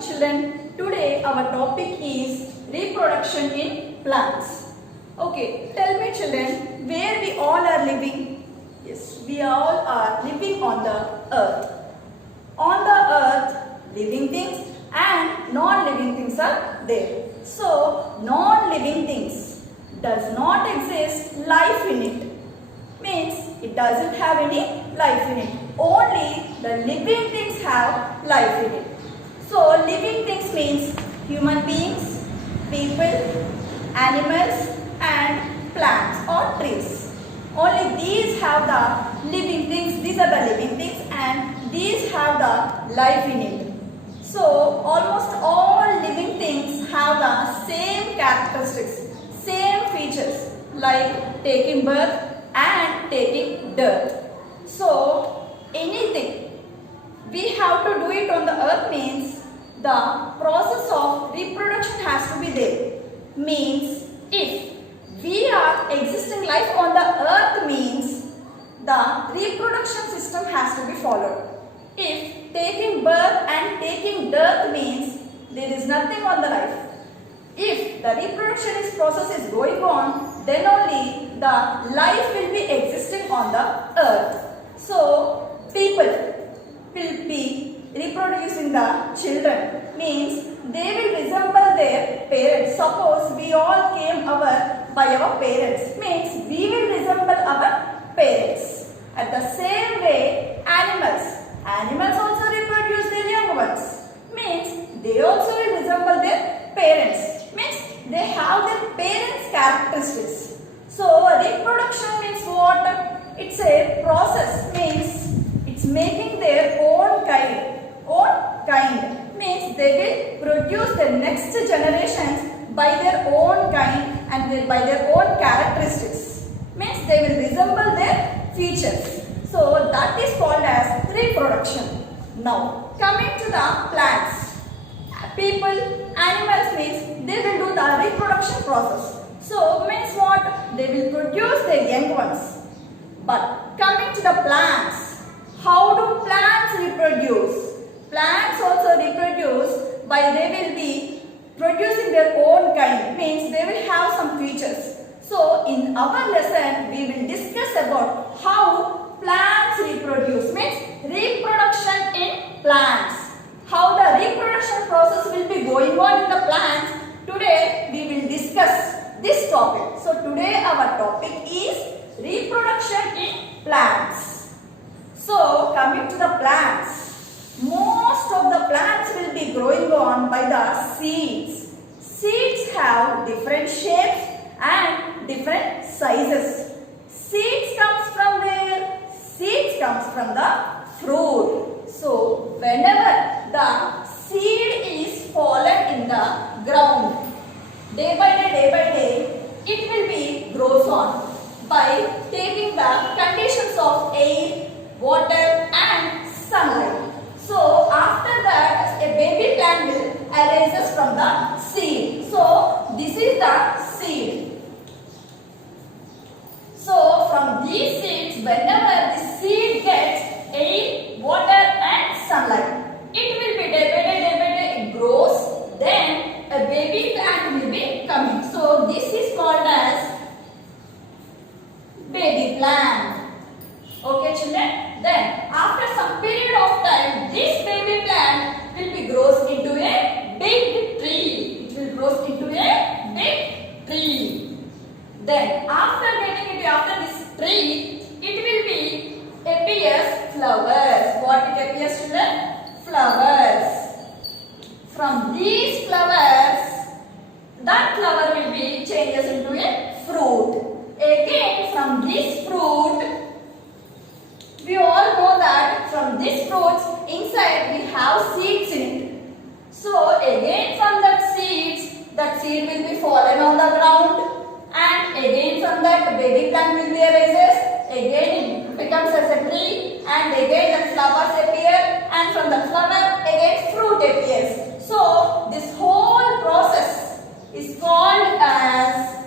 Children, today our topic is reproduction in plants. Okay, tell me children, where we all are living? Yes, we all are living on the earth. On the earth, living things and non-living things are there. So, non-living things does not exist life in it. Means it doesn't have any life in it. Only the living things have life in it. So, living things means human beings, people, animals and plants or trees. Only these have the living things, these are the living things and these have the life in it. So, almost all living things have the same characteristics, same features like taking birth and taking death. So, anything we have to do it on the earth means the process of reproduction has to be there. Means if we are existing life on the earth means the reproduction system has to be followed. If taking birth and taking death means there is nothing on the life. If the reproduction process is going on, then only the life will be existing on the earth. So, people will be reproducing the children, means they will resemble their parents. Suppose we all came by our parents, means we will resemble our parents. At the same way, animals also reproduce their young ones, means they also will resemble their parents, means they have their parents' characteristics. So, reproduction means what? It's a process, means it's making their own kind. Means they will produce the next generations by their own kind and by their own characteristics. Means they will resemble their features. So that is called as reproduction. Now coming to the plants. People, animals means they will do the reproduction process. So means what? They will produce their young ones. But coming to the plants. How do plants reproduce? Plants also reproduce by they will be producing their own kind, means they will have some features. So in our lesson we will discuss about how plants reproduce, means reproduction in plants. How the reproduction process will be going on in the plants. Today we will discuss this topic. So today our topic is reproduction in plants. So coming to the plants. Most of the plants will be growing on by the seeds. Seeds have different shapes and different sizes. Seeds comes from where? Seeds comes from the fruit. So, whenever the seed is fallen in the ground, day by day, it will be grows on by taking the conditions of air, water and sunlight. So, after that, a baby plant will arises from the seed. So, this is the seed. So, from these seeds, whenever the seed gets air, water and sunlight, it will be day by day, it grows. Then, a baby plant will be coming. So, this is called as baby plant. Okay, children? Then, after some period of time, this baby plant will be grows into a big tree. It will grows into a big tree. Then, after this tree, it will be appears flowers. What it appears, children? Flowers. From these flowers, that flower will be changes into a fruit. Again, from this fruit, we all know that from this fruits inside we have seeds in it. So again from that seed will be fallen on the ground, and again from that baby plant will be arises. Again it becomes as a tree, and again the flowers appear, and from the flower again fruit appears. So this whole process is called as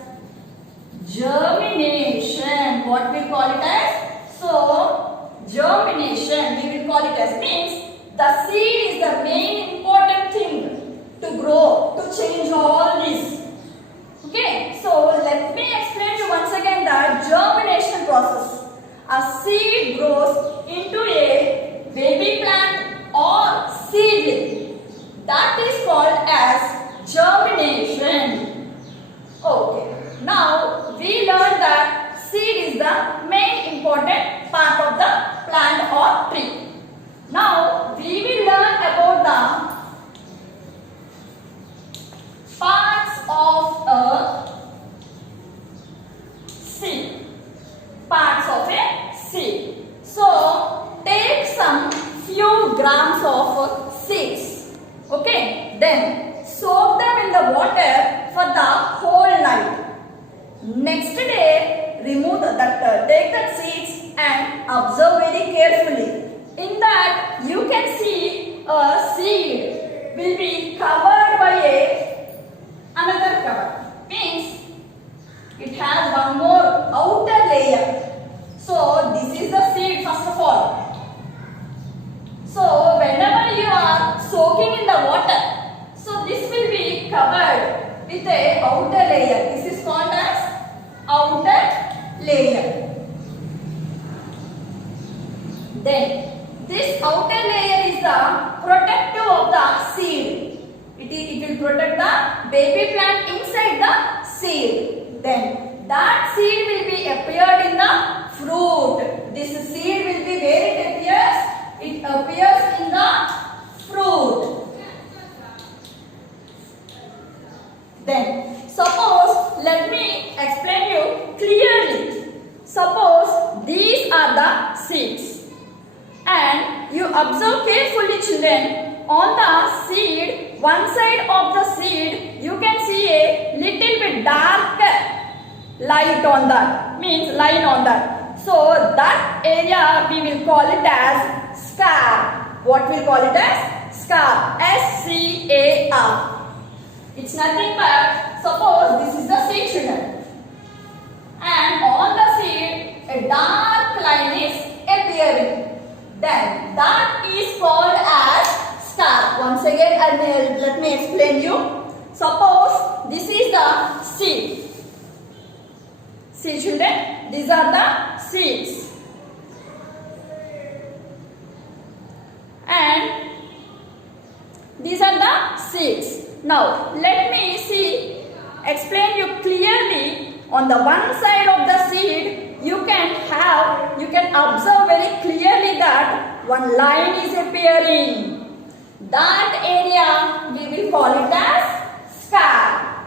germination. What we call it as? So germination we will call it as, means the seed is the main important thing. That is called as germination. Okay. Now we learned that seed is the main important part of the plant or tree. Now we will learn about the parts of a seed. Parts of a seed. So take some few grams of seeds. Okay. Then soak them in the water for the whole night. Next day, remove take that seeds and observe very carefully. In that, you can see a seed will be covered by another cover. Means it has one more outer layer. So this is the seed first of all. So whenever you are soaking in the water, so this will be covered with a outer layer. This is called as outer layer. Then this outer layer is the protective of the seed. It will protect the baby plant inside the seed. Then that seed will be appeared in the fruit. This seed will be where it appears. It appears in the fruit. Then suppose, let me explain you clearly. Suppose these are the seeds. And you observe carefully, children. On the seed, one side of the seed, you can see a little bit darker light on that. Means line on that. So that area we will call it as scar. What we'll call it as? Scar. S-C-A-R. It's nothing but, suppose this is the seed, children. And on the seed, a dark line is appearing. Then that is called as scar. Once again, let me explain you. Suppose this is the seed. See, children, these are the seeds. And these are the seeds. Now, let me explain you clearly. On the one side of the seed, you can observe very clearly that one line is appearing. That area we will call it as scar.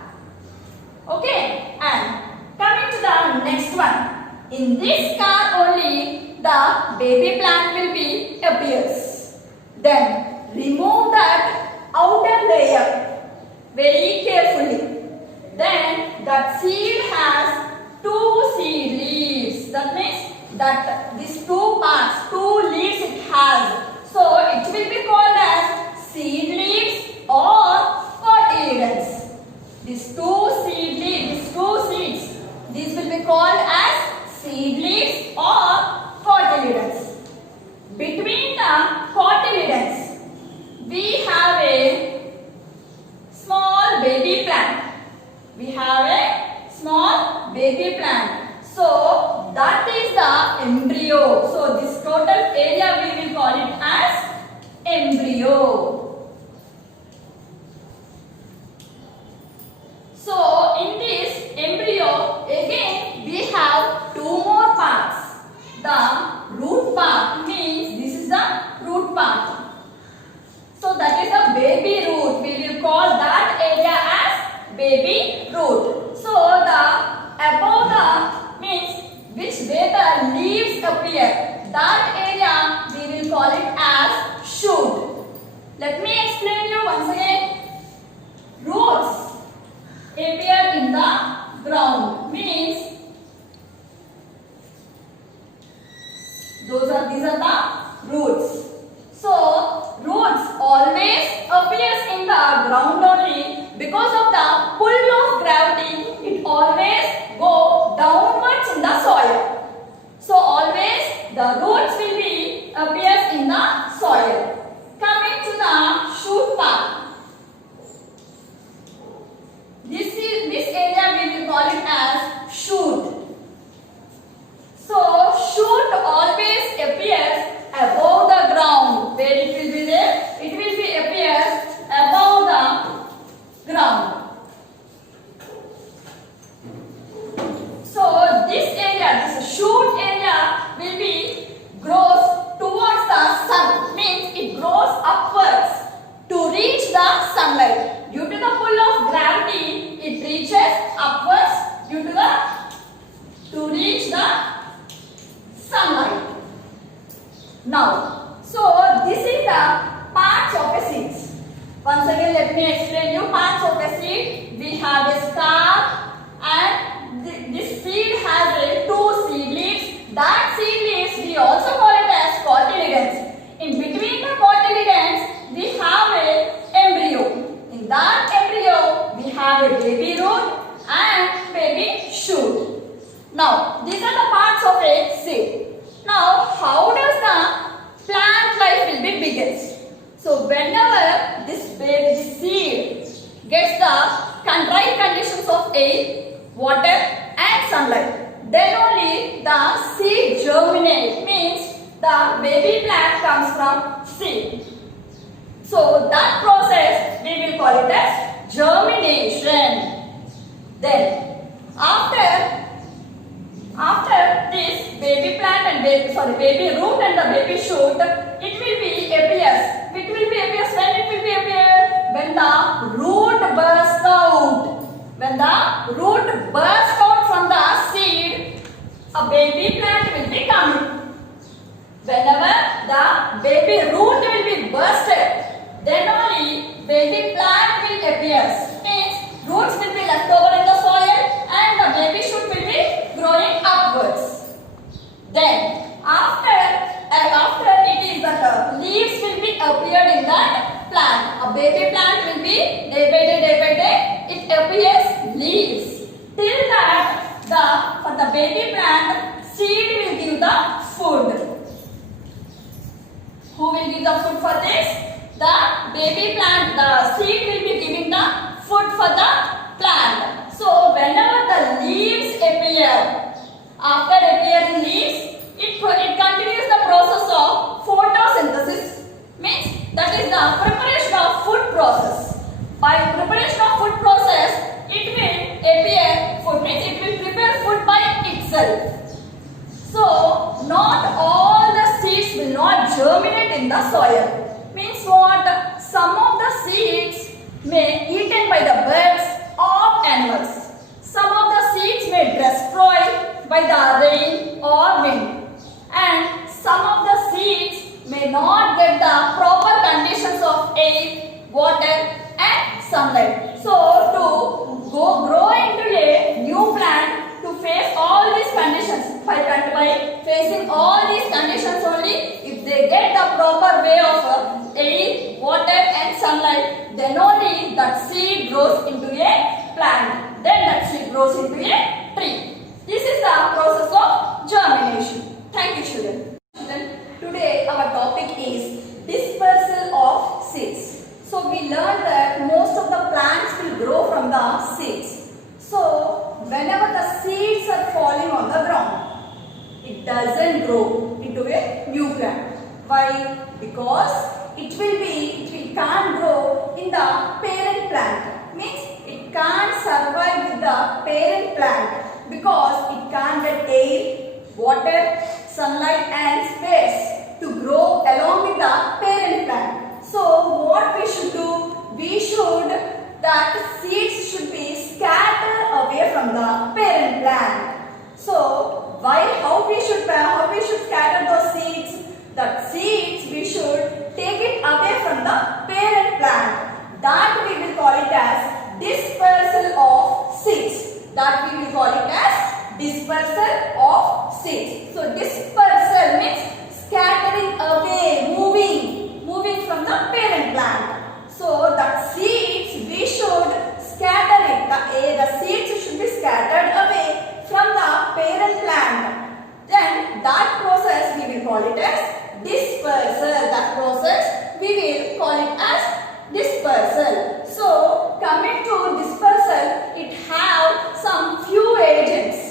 Okay, and coming to the next one. In this scar only the baby plant will be appears. Then remove that outer layer very carefully. Then that seed has two seed leaves. That means that these two parts, two leaves it has. So it will be called as seed leaves or cotyledons. These two seed leaves, these two seeds, these will be called as seed leaves or cotyledons. Between the cotyledons, we have a small baby plant. We have a small baby plant. So that is the embryo. So this total area we will call it as embryo. So in this embryo, again we have two more parts. The root part means this is the root part. So that is the baby root. We will call that area as baby root. So the above the means which where the leaves appear, that area we will call it as shoot. Let me explain you once again. Roots appear in the ground means these are the roots. So roots always appears in the ground only because of the pull of gravity. It always go downwards in the soil. So always the roots will be appears in the soil. Coming to the shoot part. This area we will call it as shoot. So shoot always appears above the ground. Where it will be there? It will be appears above the sunlight. Due to the pull of gravity, it reaches upwards to reach the sunlight. Now, so this is the parts of a seed. Once again, let me explain you parts of a seed. We have a stalk, and this seed has two seed leaves. That seed leaves we also call it as cotyledons. In between the cotyledons, we have a embryo. In that embryo, we have a baby root and baby shoot. Now, these are the parts of a seed. Now, how does the plant life will be begins? So, whenever this seed gets the right conditions of air, water and sunlight, then only the seed germinates. Means the baby plant comes from seed. So, that process we will call it as germination. Then, after this baby plant and baby root and the baby shoot, it will be appears. It will be appears when it will be appear? When the root bursts out. When the root bursts out from the seed, a baby plant will be coming. Whenever the baby root will be bursted, then only baby plant will appear. Means roots will be left over in the soil and the baby shoot will be growing upwards. Then after it is that leaves will be appeared in that plant. A baby plant will be day by day it appears leaves. Till that for the baby plant seed will give the food. Who will give the food for this? The baby plant. The seed will be giving the food for the plant. So whenever the leaves appear, after appearing leaves, it continues the process of photosynthesis. Means that is the preparation of food process. By preparation of food process, it will appear food. Means it will prepare food by itself. So not all the seeds will not germinate in the soil. Means what? Some of the seeds may eaten by the birds or animals. Some of the seeds may destroyed by the rain or wind. And some of the seeds may not get the proper conditions of air, water and sunlight. So to grow into a new plant, to face all these conditions, by facing all these conditions only, if they get the proper way of air, water and sunlight, then only that seed grows into a plant. Then that seed grows into a tree. This is the process of germination. Thank you, children. Today our topic is dispersal of seeds. So we learned that most of the plants will grow from the seeds. So whenever the seeds are falling on the ground, it doesn't grow into a new plant. Why? Because it can't grow in the parent plant. Means it can't survive with the parent plant because it can't get air, water, sunlight and space to grow along with the parent plant. So what we should do? That seeds should be scattered away from the parent plant. So how we should scatter those seeds? That seeds we should take it away from the parent plant. That we will call it as dispersal of seeds. That we will call it as dispersal of seeds. So dispersal means scattering away, moving from the parent plant. So that seeds we should scatter it. The seeds should be scattered away from the parent plant. Then that process we will call it as dispersal. That process we will call it as dispersal. So coming to dispersal, it have some few agents.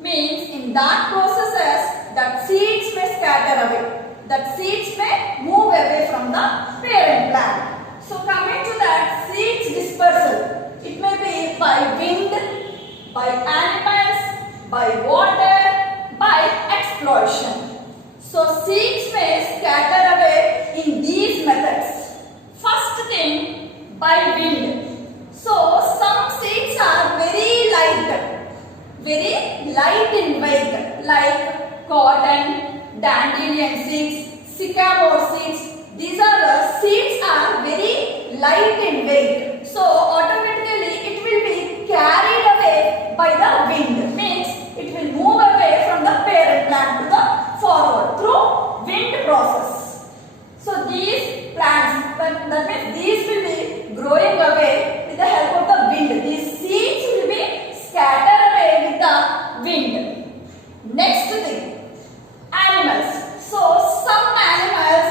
Means in that processes that seeds may scatter away. That seeds may move away from the parent plant. So coming to that seeds dispersal, it may be by wind, by animals, by water, by explosion. So seeds may scatter away in these methods. First thing, by wind. So some seeds are very light in weight, like cotton, dandelion seeds, sycamore seeds. These are the seeds are very light in weight. So automatically it will be carried away by the wind. Means it will move away from the parent plant to the forward through wind process. So these plants, that means these will be growing away with the help of the wind. These seeds will be scattered away with the wind. Next thing, animals. So some animals,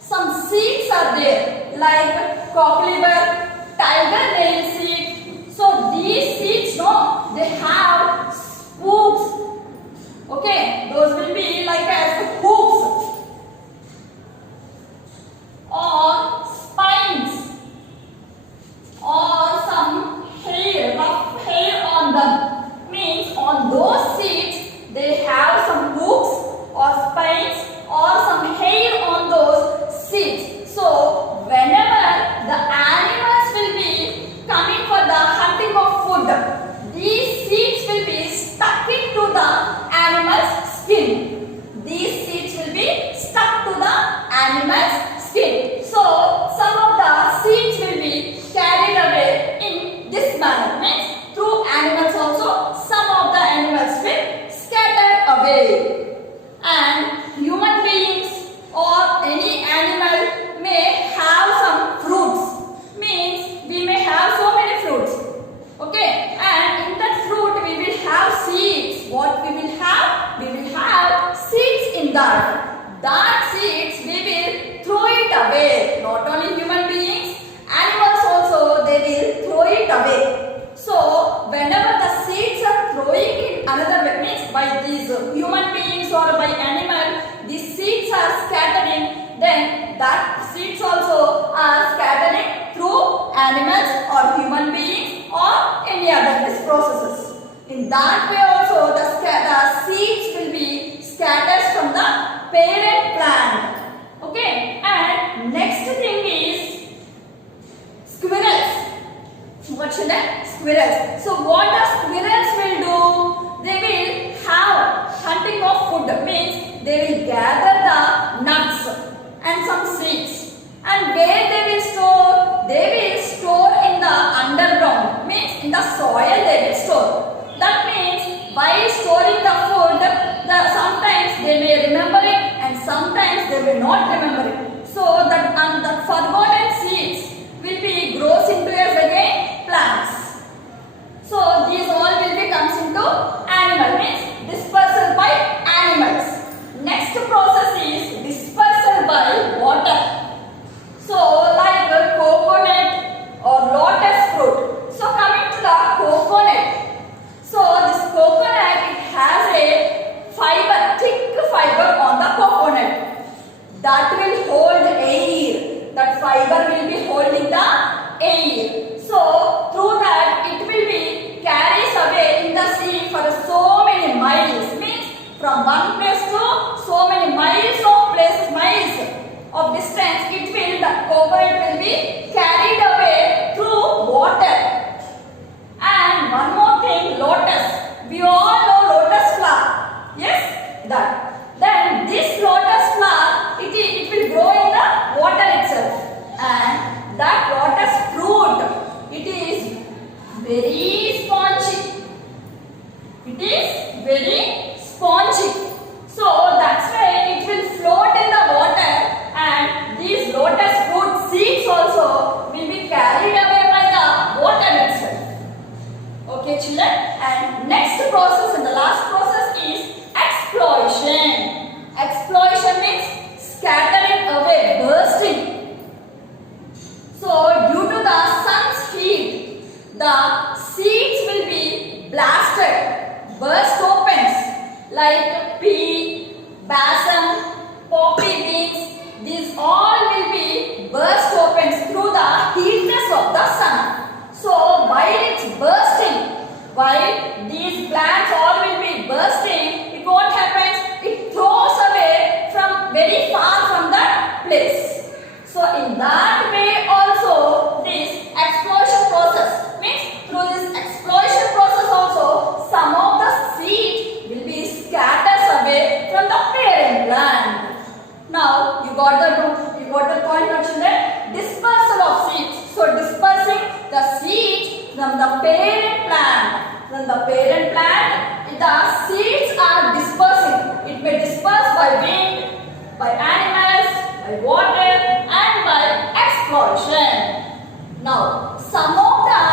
some seeds are there like cockleber, tiger nail seed. So these seeds, no, they have spooks. Okay, those will be like as hooks or spines or some hair, rough hair on them. Means on those seeds they have some hooks or spines or some hair on those seeds. So whenever the animals will be coming for the hunting of food, these seeds will be stuck into the animal's skin. These seeds will be stuck to the animal's skin. So some of the seeds will be carried away in this manner. Means through animals also some of the animals will scatter away. And human beings or any animal may have some fruits. Means we may have so many fruits. Okay, and in that fruit we will have seeds. What we will have? We will have seeds in that. That seeds we will throw it away. Not only human beings, animals also they will throw it away. So whenever the seeds are throwing in another way, means by these human beings or by animal, these seeds are scattering, then that seeds also are scattering through animals or human beings or any other these processes. In that way also the seeds will be scattered from the parent plant. Okay, and next thing is squirrels. What should I? Squirrels. So what the squirrels will do? They will have hunting of food. Means they will gather the nuts and some seeds. And where they will store? They will store in the underground. Means in the soil they will store. That means while storing the food, sometimes they may remember it and sometimes they will not remember it. So that forgotten seeds will be grows into as again plants. So these all will be comes into animal, means dispersal by animals. Next process is dispersal by water. So like coconut or lotus fruit. So coming to the coconut. So this coconut, it has a fiber, thick fiber on the coconut that will hold air. That fiber will be holding the air. So through that it will be carries away in the sea for so many miles. Means from one place to so many miles of distance, it will, the coconut will be carried away through water. And one more thing, lotus. We all know lotus flower. Yes, that. Then this lotus flower, it will grow in the water itself. And that lotus fruit, it is very spongy. It is very spongy. So that's why it will float in the water, and these lotus fruit seeds also will be carried away by the water itself. Okay, children. And next process and the last process is explosion. Explosion means scattering away, bursting. So due to the sun's heat, the seeds will be blasted, burst opens, like pea, balsam, poppy beans. These all will be burst opens through the heatness of the sun. So while it's bursting, while these plants all will be bursting, what happens? It throws away from very far from that place. So in that way also this from the parent plant. From the parent plant, the seeds are dispersing. It may disperse by wind, by animals, by water, and by explosion. Now, some of the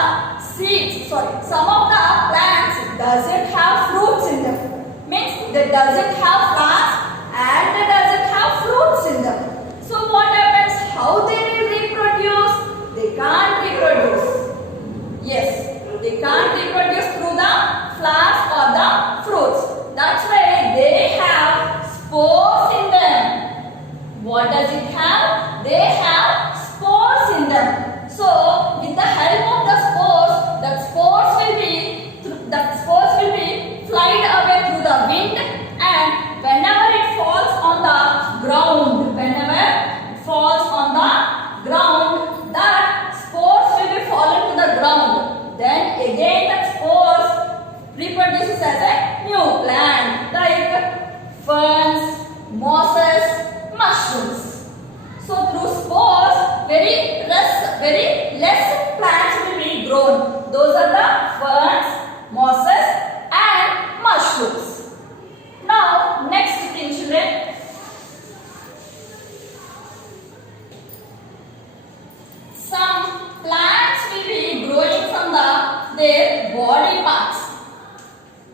plants doesn't have fruits in them. Means they doesn't have flowers and they doesn't have fruits in them. So what happens? How they will reproduce? They can't reproduce. Yes, they can't reproduce through the flowers or the fruits. That's why they have spores in them. What does it have? They have spores in them. So with the help of the spores, that spores will be flied away through the wind, and whenever it falls on the ground, that spores will be fallen to the ground. Then again that spores reproduces as a new plant like ferns, mosses, mushrooms. So through spores, very less plants will be grown. Those are the ferns, mosses, and mushrooms. Now, next thing, children. Some plants will be growing from their body parts.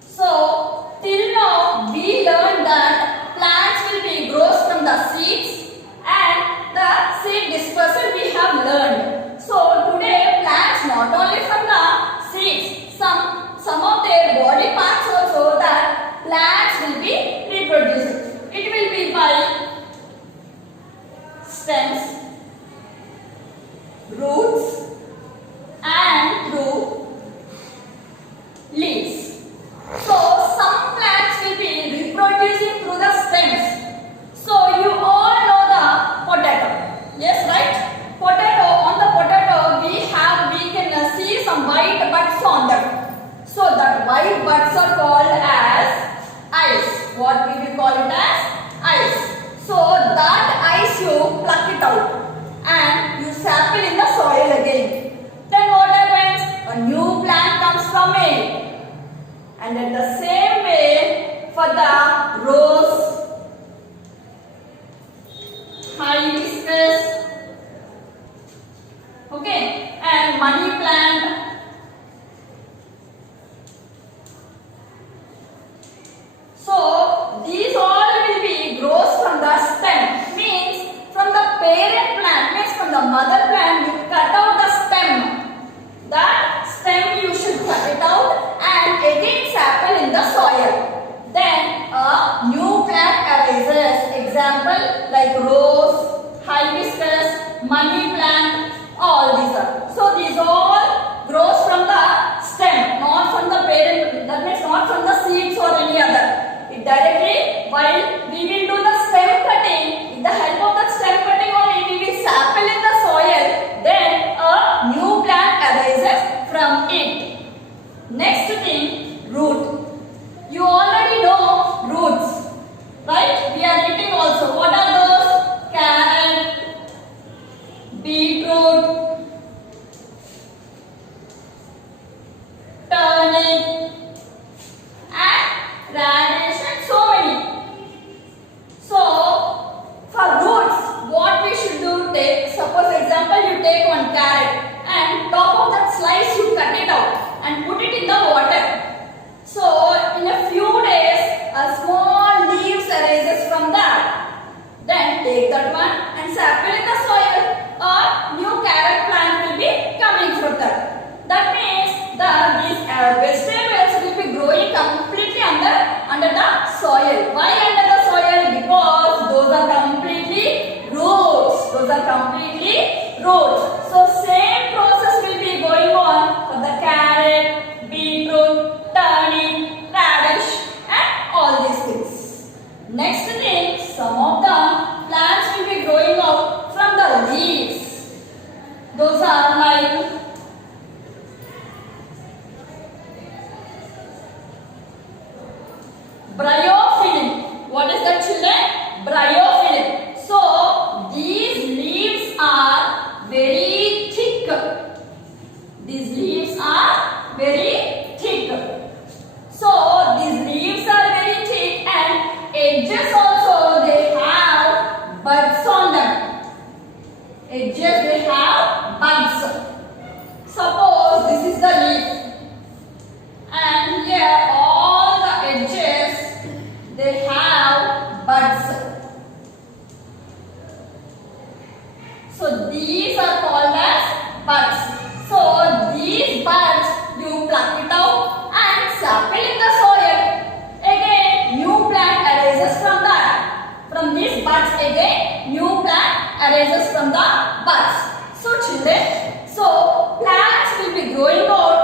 So, till now we learned that plants will be grows from the seeds and the seed dispersal we have learned. So, today plants not only from the seeds, some of their body parts also that plants will be reproducing. It will be by stems, roots, and through leaves. So some plants will be reproducing through the stems. So you all know the potato. Yes, right? Potato. On the potato we can see some white buds on them. So that white buds are called as ice. What we will call it as ice. So that ice you pluck it out and you sample in the soil again. Then what happens? A new plant comes from it. And in the same way for the rose, hibiscus, okay, and money plant. So these all will be grows from the stem. Means from the parent plant, means from the mother plant, you cut out the stem. That stem you should cut it out and again sample in the soil. Then a new plant arises. Example like rose, hibiscus, money plant, all these are. So these all grows from the stem, not from the parent. That means not from the seeds or any other. It directly, while we will do the stem cutting, with the help of the stem cutting only, we will sample in the soil. Then a new plant arises from it. Next thing, root. You already know roots, right? We are eating also. What are those? Carrot, beetroot, turnip, and radish, and so many. So, for roots, what actually growing out